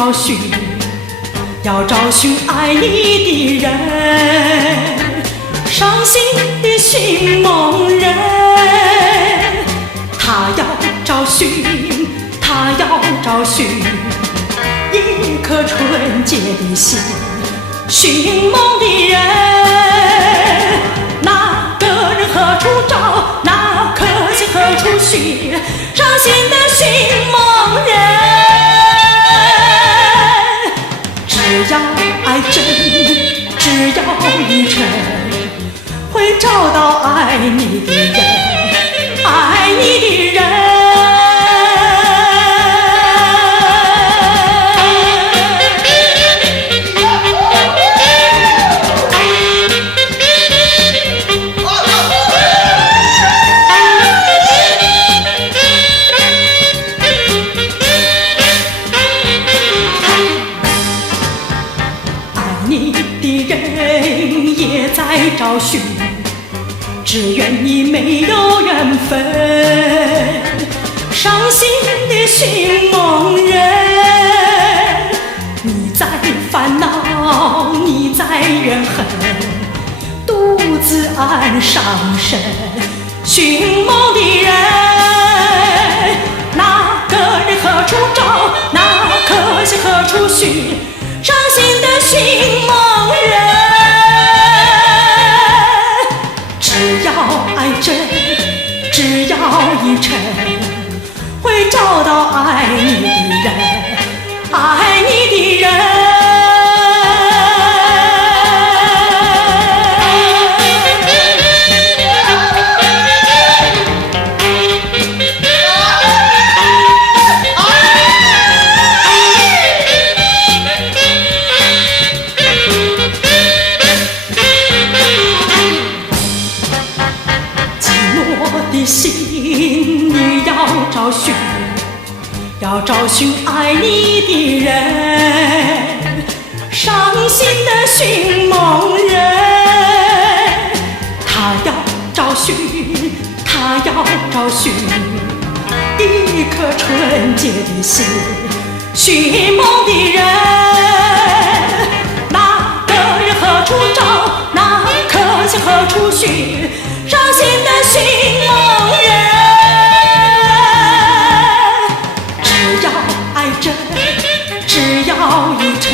找寻，要找寻爱你的人，伤心的寻梦人。他要找寻，他要找寻一颗纯洁的心，寻梦的人，那个人何处找？那颗心何处寻？伤心的寻梦人，只要爱真，只要一真，会找到爱你的人，爱你的人。你的人也在找寻，只怨你没有缘分。伤心的寻梦人，你在烦恼，你在怨恨，独自暗伤神。寻梦的人，那个人何处找？那颗心何处寻？伤心的寻梦人，只要爱真，只要一真，会找到爱你的人，爱你的人。的心你要找寻，要找寻爱你的人，伤心的寻梦人。他要找寻，他要找寻一颗纯洁的心，寻梦的人，那个人何处找？那颗心何处寻？伤心的寻梦人，只要爱真，只要一真，